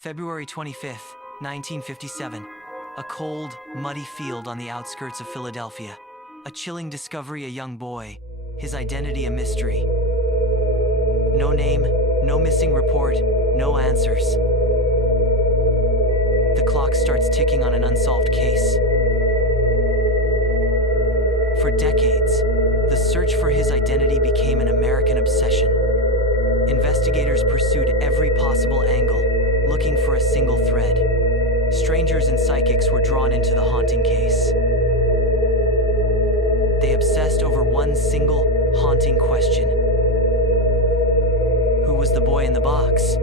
February 25th, 1957. A cold, muddy field on the outskirts of Philadelphia. A chilling discovery, a young boy. His identity a mystery. No name, no missing report, no answers. The clock starts ticking on an unsolved case. For decades, the search for his identity became an American obsession. Investigators pursued every possible angle, looking for a single thread. Strangers and psychics were drawn into the haunting case. They obsessed over one single, haunting question. Who was the boy in the box?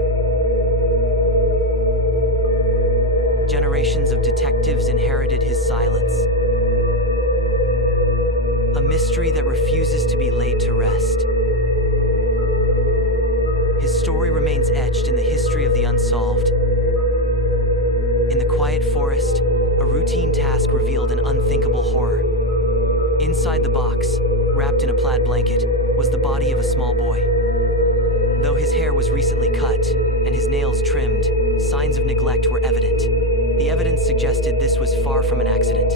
Generations of detectives inherited his silence. A mystery that refuses to be laid to rest. His story remains etched in the history of the unsolved. In the quiet forest, a routine task revealed an unthinkable horror. Inside the box, wrapped in a plaid blanket, was the body of a small boy. Though his hair was recently cut and his nails trimmed, signs of neglect were evident. The evidence suggested this was far from an accident.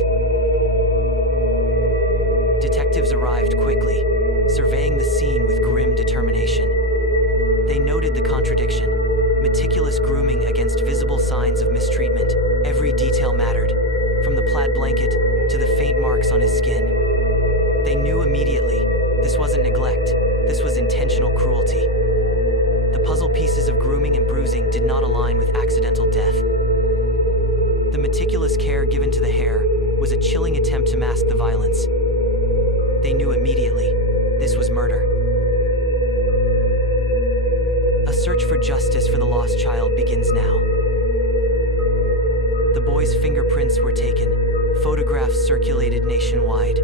Detectives arrived quickly, surveying the scene with grim determination. They noted the contradiction. Meticulous grooming against visible signs of mistreatment. Every detail mattered, from the plaid blanket to the faint marks on his skin. They knew immediately, this wasn't neglect, this was intentional cruelty. The puzzle pieces of grooming and bruising did not align with accidental death. The meticulous care given to the hair was a chilling attempt to mask the violence. They knew immediately, this was murder. A search for justice for the lost child begins now. The boy's fingerprints were taken, photographs circulated nationwide.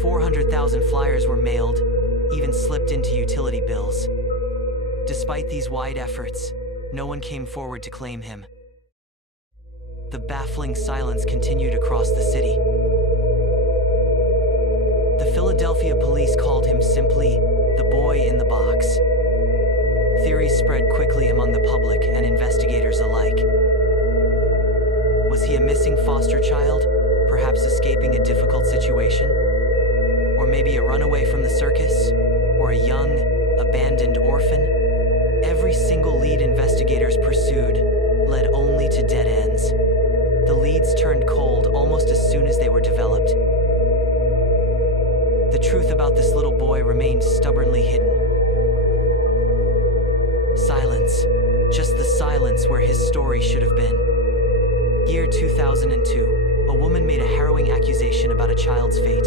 400,000 flyers were mailed, even slipped into utility bills. Despite these wide efforts, no one came forward to claim him. The baffling silence continued across the city. The Philadelphia police called him simply the boy in the box. Theories spread quickly among the public and investigators alike. Was he a missing foster child, perhaps escaping a difficult situation? Or maybe a runaway from the circus? Or a young, abandoned orphan? Every single lead investigators pursued led only to dead ends. The leads turned cold almost as soon as they were developed. The truth about this little boy remained stubbornly hidden. Silence. Just the silence where his story should have been. Year 2002. A woman made a harrowing accusation about a child's fate.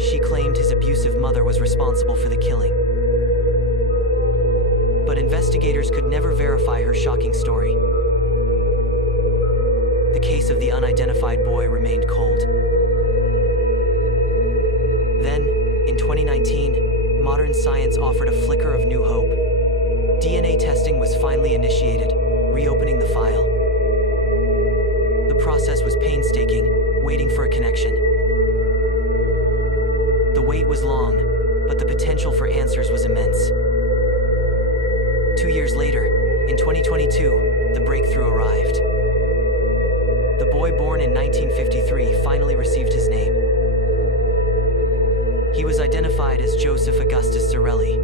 She claimed his abusive mother was responsible for the killing. But investigators could never verify her shocking story. The case of the unidentified boy remained cold. Then, in 2019, modern science offered a flicker of new hope. DNA testing was finally initiated, reopening the file. The process was painstaking, waiting for a connection. The wait was long, but the potential for answers was immense. 2 years later, in 2022, the breakthrough arrived. The boy born in 1953 finally received his name. He was identified as Joseph Augustus Zarelli.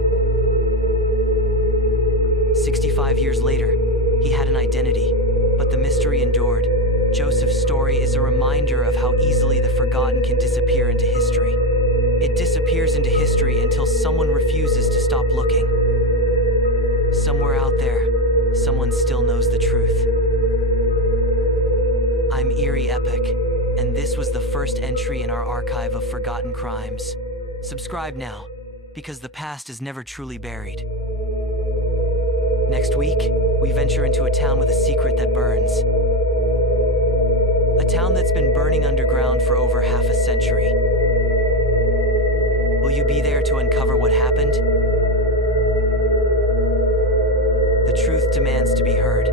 65 years later, he had an identity, but the mystery endured. Joseph's story is a reminder of how easily the forgotten can disappear into history. It disappears into history until someone refuses to stop looking. Somewhere out there, someone still knows the truth. I'm Eerie Epic, and this was the first entry in our archive of forgotten crimes. Subscribe now, because the past is never truly buried. Next week, we venture into a town with a secret that burns. A town that's been burning underground for over half a century. Will you be there to uncover what happened? The truth demands to be heard.